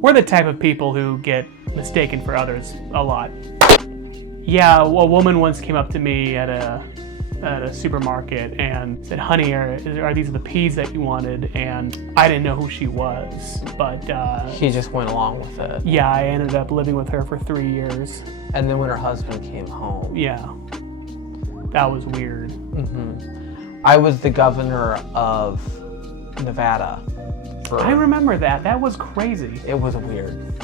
we're the type of people who get mistaken for others a lot. Yeah, a woman once came up to me at a supermarket and said, "Honey, are these the peas that you wanted?" And I didn't know who she was, but he just went along with it. Yeah, I ended up living with her for 3 years. And then when her husband came home. Yeah, that was weird. Mm-hmm. I was the governor of Nevada. I remember that. That was crazy. It was weird.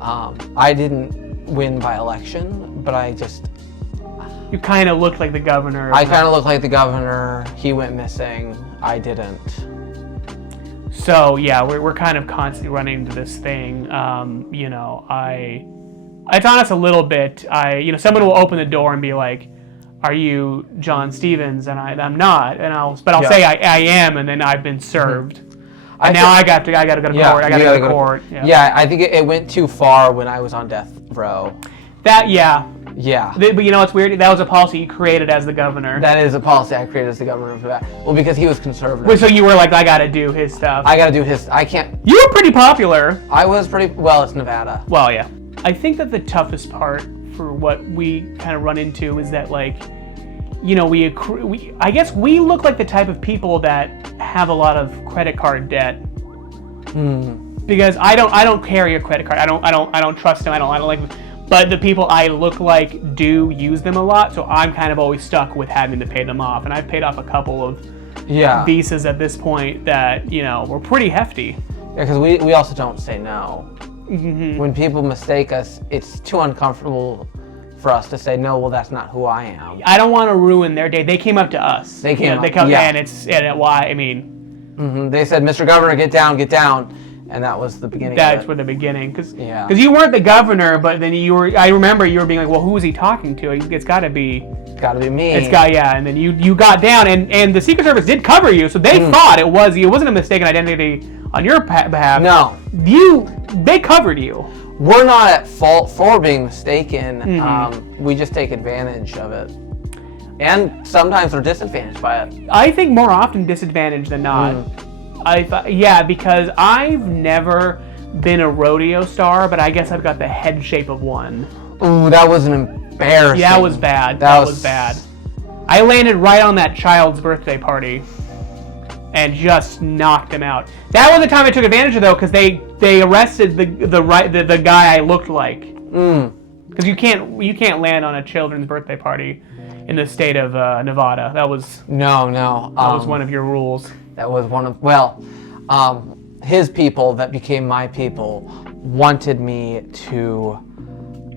I didn't win by election, but You kind of looked like the governor. I kind of looked like the governor. He went missing. I didn't. So yeah, we're kind of constantly running into this thing. It's on us a little bit. Someone will open the door and be like, "Are you John Stevens?" And I'm not. And I'll say I am, and then I've been served. And now I got to go to court. I got to go to court. Yeah, I think it went too far when I was on death row. Yeah. But you know what's weird? That was a policy you created as the governor. That is a policy I created as the governor of Nevada. Well, because he was conservative. Well, so you were like, I got to do his stuff. I got to do his. I can't. You were pretty popular. I was pretty. Well, it's Nevada. Well, yeah. I think that the toughest part for what we kind of run into is that, like, I guess we look like the type of people that have a lot of credit card debt. Because I don't carry a credit card. I don't trust them. I don't like them. But the people I look like do use them a lot, so I'm kind of always stuck with having to pay them off. And I've paid off a couple of visas at this point that were pretty hefty. Yeah, because we also don't say no. Mm-hmm. When people mistake us, it's too uncomfortable for us to say no. Well, that's not who I am. I don't want to ruin their day. They came up to us. They came up. And why? I mean. Mm-hmm. They said, "Mr. Governor, get down," and that was the beginning. That's where the beginning, because you weren't the governor, but then you were. I remember you were being like, "Well, who is he talking to? It's got to be." It's got to be me. And then you got down, and the Secret Service did cover you, so they thought it wasn't a mistaken identity on your behalf. No, they covered you. We're not at fault for being mistaken. Mm-hmm. We just take advantage of it. And sometimes we're disadvantaged by it. I think more often disadvantaged than not. Because I've never been a rodeo star, but I guess I've got the head shape of one. Ooh, that was an embarrassing. Yeah, that was bad. That was bad. I landed right on that child's birthday party and just knocked him out. That was the time I took advantage of, though, because they arrested the guy I looked like. Because you can't land on a children's birthday party in the state of Nevada. That was no. That was one of your rules. That was one of his people that became my people wanted me to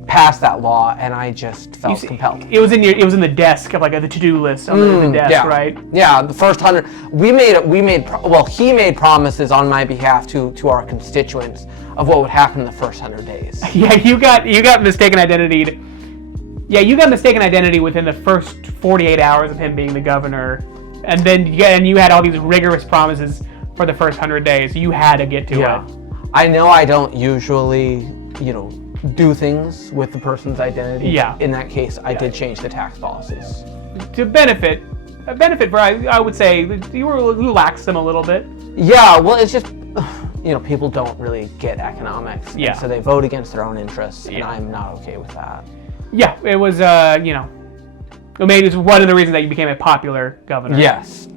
pass that law, and I just felt compelled. It was in the desk of the to-do list on the desk, right? Yeah, the first 100. He made promises on my behalf to our constituents of what would happen in the first 100 days. Yeah, you got mistaken identity. Yeah, you got mistaken identity within the first 48 hours of him being the governor, and then you had all these rigorous promises for the first 100 days. You had to get to it. I know I don't usually, do things with the person's identity. Yeah. In that case, I did change the tax policies. To benefit for, I would say, you relaxed them a little bit. Yeah, well, it's just, people don't really get economics. Yeah. So they vote against their own interests, and I'm not okay with that. Yeah, it was, maybe it's one of the reasons that you became a popular governor. Yes.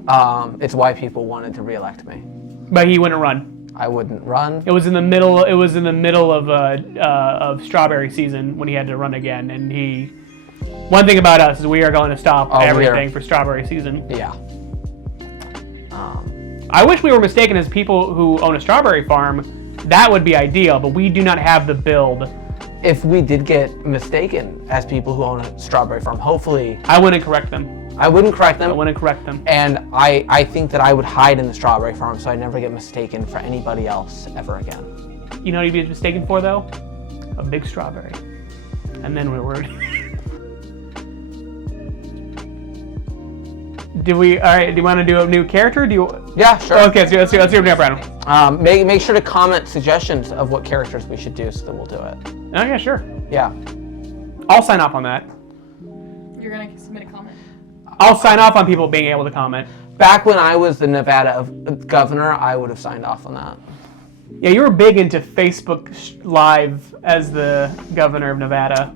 It's why people wanted to reelect me. But he wouldn't run. I wouldn't run. It was in the middle of strawberry season when he had to run again, and one thing about us is we are going to stop everything for strawberry season. Yeah. I wish we were mistaken as people who own a strawberry farm. That would be ideal, but we do not have the build. If we did get mistaken as people who own a strawberry farm, hopefully... I wouldn't correct them. I wouldn't correct them. And I think that I would hide in the strawberry farm so I never get mistaken for anybody else ever again. You know what you'd be mistaken for, though? A big strawberry. And then we were... Do you want to do a new character? Yeah, sure. Okay, let's do a new round. Make sure to comment suggestions of what characters we should do so that we'll do it. Oh, yeah, sure. Yeah. I'll sign off on that. You're going to submit a comment? I'll sign off on people being able to comment. Back when I was the Nevada governor, I would have signed off on that. Yeah, you were big into Facebook Live as the governor of Nevada.